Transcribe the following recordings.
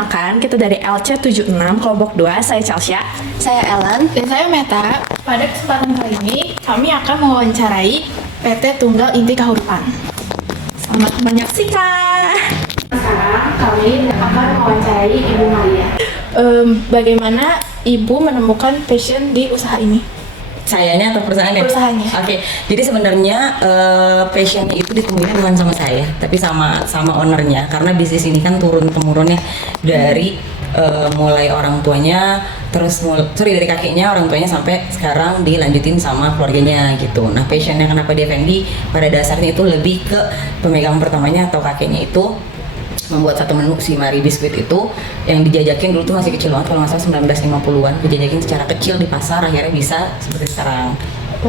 Perkenalkan, kita dari LC76 kelompok 2, saya Chelsea. Saya Ellen. Dan saya Meta. Pada kesempatan kali ini, kami akan mewawancarai PT Tunggal Inti Kahuripan. Selamat menyaksikan. Sekarang kami akan mewawancarai Ibu Maria. Bagaimana Ibu menemukan passion di usaha ini? Sayanya atau perusahaannya? Perusahaannya. Oke, jadi sebenarnya passionnya itu ditemuin bukan sama saya, tapi sama ownernya. Karena bisnis ini kan turun temurun ya dari mulai orang tuanya, terus dari kakeknya, orang tuanya sampai sekarang dilanjutin sama keluarganya gitu. Nah, passionnya kenapa di F&B? Pada dasarnya itu lebih ke pemegang pertamanya atau kakeknya itu membuat satu menu si Mari Biskuit itu yang dijajakin dulu tuh masih kecil banget, kalau nggak salah 1950-an, dijajakin secara kecil di pasar, akhirnya bisa seperti sekarang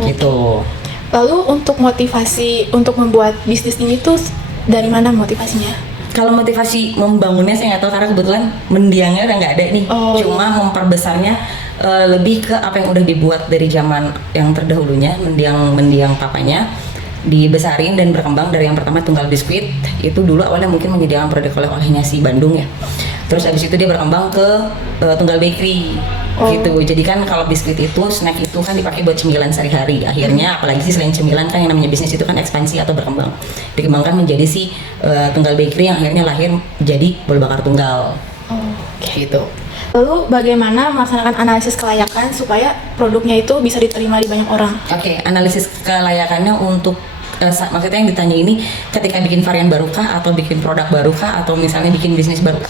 gitu. Lalu untuk motivasi untuk membuat bisnis ini tuh dari mana motivasinya? Kalau motivasi membangunnya saya nggak tahu, karena kebetulan mendiangnya udah nggak ada nih. Cuma memperbesarnya lebih ke apa yang udah dibuat dari zaman yang terdahulunya, mendiang papanya dibesarin dan berkembang dari yang pertama Tunggal Biskuit. Itu dulu awalnya mungkin menyediakan produk oleh-olehnya si Bandung ya. Terus abis itu dia berkembang ke Tunggal Bakery gitu. Jadi kan kalau biskuit itu, snack itu kan dipakai buat cemilan sehari-hari. Akhirnya apalagi sih selain cemilan kan yang namanya bisnis itu kan ekspansi atau berkembang. Dikembangkan menjadi si Tunggal Bakery yang akhirnya lahir jadi Bolu Bakar Tunggal. Gitu. Lalu bagaimana melaksanakan analisis kelayakan supaya produknya itu bisa diterima di banyak orang? Oke, analisis kelayakannya untuk maksudnya yang ditanya ini ketika bikin varian barukah atau bikin produk barukah atau misalnya bikin bisnis baru?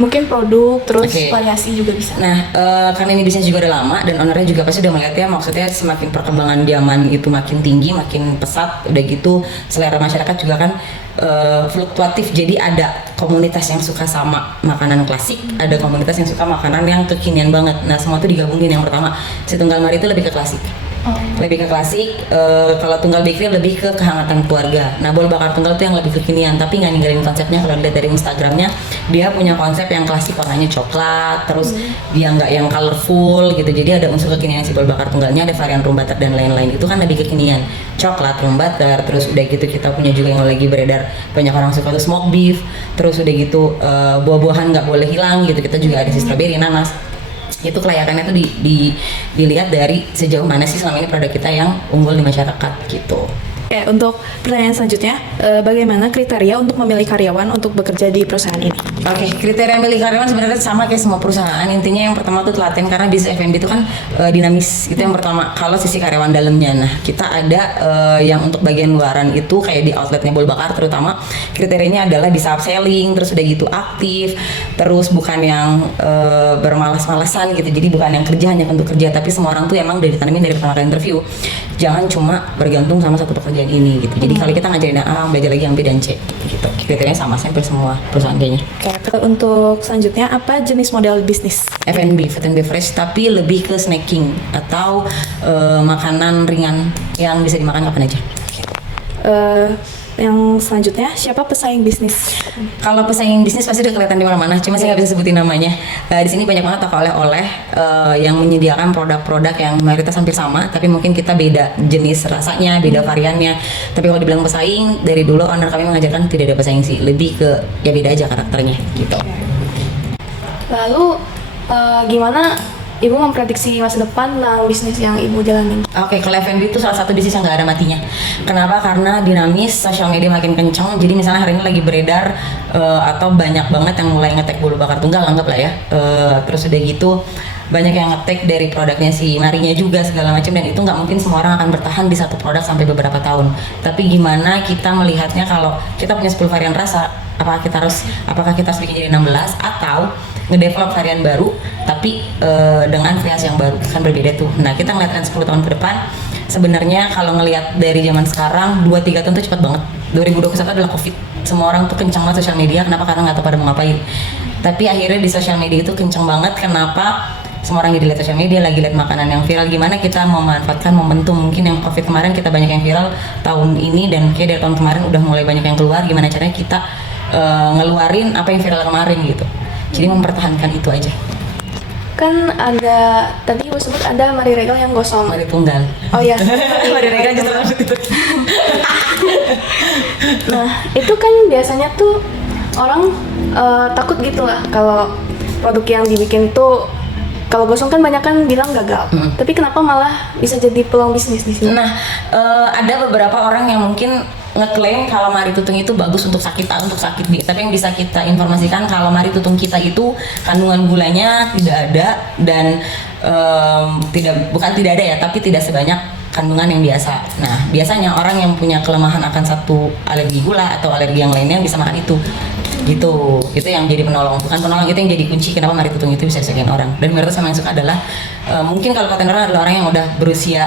Mungkin produk terus Oke. variasi juga bisa. Nah, karena ini bisnis juga udah lama dan ownernya juga pasti udah melihat ya, maksudnya semakin perkembangan zaman itu makin tinggi, makin pesat, udah gitu selera masyarakat juga kan fluktuatif. Jadi ada komunitas yang suka sama makanan klasik, ada komunitas yang suka makanan yang kekinian banget. Nah, semua itu digabungin. Yang pertama, si Tunggal Mari itu lebih ke klasik. Lebih ke klasik, kalau Tunggal Bakery lebih ke kehangatan keluarga. Nah, Bolu Bakar Tunggal itu yang lebih kekinian, tapi nggak ninggalin konsepnya. Kalau lihat dari Instagramnya, dia punya konsep yang klasik, warnanya coklat, terus dia nggak yang colorful gitu. Jadi ada unsur kekinian si Bolu Bakar Tunggalnya, ada varian rum butter dan lain-lain. Itu kan lebih kekinian, coklat, rum butter. Terus udah gitu kita punya juga yang lagi beredar, banyak orang suka tuh smoke beef. Terus udah gitu buah-buahan nggak boleh hilang gitu. Kita juga ada si strawberry, nanas. Itu kelayakannya tuh dilihat dari sejauh mana sih selama ini produk kita yang unggul di masyarakat gitu. Oke, untuk pertanyaan selanjutnya, bagaimana kriteria untuk memilih karyawan untuk bekerja di perusahaan ini? Oke, kriteria milih karyawan sebenarnya sama kayak semua perusahaan. Intinya yang pertama tuh telaten, karena bisnis F&B itu kan dinamis. Itu yang pertama. Kalau sisi karyawan dalamnya, nah kita ada yang untuk bagian luaran itu kayak di outletnya Bolu Bakar terutama, kriterianya adalah bisa upselling, terus udah gitu aktif, terus bukan yang bermalas-malasan gitu. Jadi bukan yang kerja hanya untuk kerja, tapi semua orang tuh emang udah ditanamin dari pertama kali interview. Jangan cuma bergantung sama satu pekerjaan ini gitu. Jadi kalau kita ngajarin A, belajar lagi yang B dan C gitu. Kriterianya sama sampai semua perusahaan kayaknya. Oke, untuk selanjutnya, apa jenis model bisnis? F&B, food and beverage, tapi lebih ke snacking atau makanan ringan yang bisa dimakan kapan aja. Yang selanjutnya, siapa pesaing bisnis? Kalau pesaing bisnis pasti udah kelihatan di mana-mana, cuma saya nggak bisa sebutin namanya. Di sini banyak banget toko oleh-oleh yang menyediakan produk-produk yang mayoritas hampir sama, tapi mungkin kita beda jenis rasanya, beda variannya. Tapi kalau dibilang pesaing, dari dulu owner kami mengajarkan tidak ada pesaing sih, lebih ke ya beda aja karakternya gitu. Lalu gimana Ibu memprediksi masa depan tentang bisnis yang Ibu jalanin? Oke, kalau F&B itu salah satu bisnis yang nggak ada matinya. Kenapa? Karena dinamis, sosial media makin kencang. Jadi misalnya hari ini lagi beredar atau banyak banget yang mulai ngetek Bolu Bakar Tunggal, anggap lah ya. Terus udah gitu banyak yang ngetek dari produknya si Marinya juga segala macam, dan itu nggak mungkin semua orang akan bertahan di satu produk sampai beberapa tahun. Tapi gimana kita melihatnya kalau kita punya 10 varian rasa, apakah kita harus bikin jadi 16 atau ngedevelop varian baru tapi dengan variasi yang baru, kan berbeda tuh. Nah, kita ngeliatkan 10 tahun ke depan, sebenarnya kalau ngelihat dari zaman sekarang 2-3 tahun tuh cepat banget. 2021 adalah Covid, semua orang tuh kencang banget sosial media. Kenapa? Karena nggak tahu pada mau ngapain. Tapi akhirnya di sosial media itu kencang banget. Kenapa? Semua orang jadi lihat sosial media, lagi lihat makanan yang viral. Gimana kita memanfaatkan momentum, mungkin yang Covid kemarin kita banyak yang viral tahun ini, dan kayak dari tahun kemarin udah mulai banyak yang keluar. Gimana caranya kita ngeluarin apa yang viral kemarin gitu. Jadi mempertahankan itu aja. Kan ada, tadi Ibu sebut ada Mari Regal yang gosong. Mari Tunggal. Oh ya. Mari Regal justru itu. Nah, itu kan biasanya tuh orang takut gitu lah kalau produk yang dibikin itu kalau gosong kan banyak kan bilang gagal. Tapi kenapa malah bisa jadi peluang bisnis di sini? Nah, ada beberapa orang yang mungkin ngeklaim kalau mari tutung itu bagus untuk sakit A, untuk sakit B. Tapi yang bisa kita informasikan kalau mari tutung kita itu kandungan gulanya tidak ada dan tidak ada ya, tapi tidak sebanyak kandungan yang biasa. Nah, biasanya orang yang punya kelemahan akan satu alergi gula atau alergi yang lainnya bisa makan itu. Gitu, itu yang jadi penolong, bukan penolong, itu yang jadi kunci kenapa mari tutung itu bisa disesuaikan orang. Dan mayoritas sama yang suka adalah mungkin kalau kata orang adalah orang yang udah berusia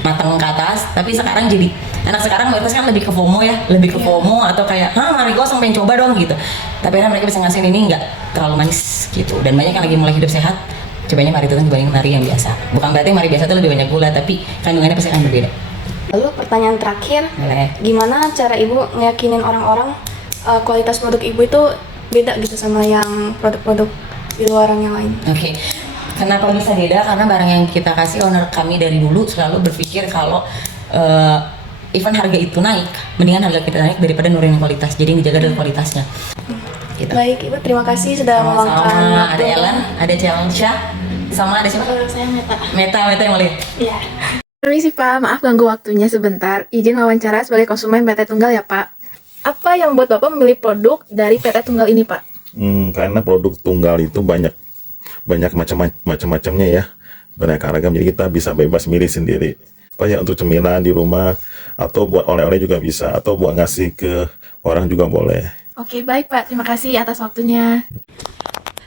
matang ke atas, tapi sekarang jadi anak sekarang mayoritas kan lebih ke FOMO ya, lebih ke FOMO atau kayak mari gosong pengen coba dong gitu. Tapi akhirnya mereka bisa ngasih ini nggak terlalu manis gitu. Dan banyak yang lagi mulai hidup sehat, cobanya mari tutung dibanding mari yang biasa. Bukan berarti mari biasa itu lebih banyak gula, tapi kandungannya pasti akan berbeda. Lalu pertanyaan terakhir, gimana cara ibu ngeyakinin orang-orang kualitas produk ibu itu beda gitu sama yang produk-produk di luaran yang lain? Oke. Kenapa bisa beda? Karena barang yang kita kasih owner kami dari dulu selalu berpikir kalau even harga itu naik, mendingan harga kita naik daripada nurunin kualitas. Jadi yang dijaga adalah kualitasnya. Gitu. Baik ibu, terima kasih sudah meluangkan Sama waktu. ada Ellen, ada Chelsea, sama ada siapa? Saya Meta. Meta yang boleh. Iya. Permisi Pak, maaf ganggu waktunya sebentar. Izin wawancara sebagai konsumen PT Tunggal ya Pak. Apa yang buat Bapak memilih produk dari PT Tunggal ini Pak? Karena produk tunggal itu banyak macam-macamnya ya, beraneka ragam, jadi kita bisa bebas milih sendiri. Supaya untuk cemilan di rumah atau buat oleh-oleh juga bisa, atau buat ngasih ke orang juga boleh. Oke baik Pak, terima kasih atas waktunya.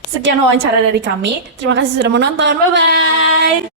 Sekian wawancara dari kami. Terima kasih sudah menonton. Bye-bye.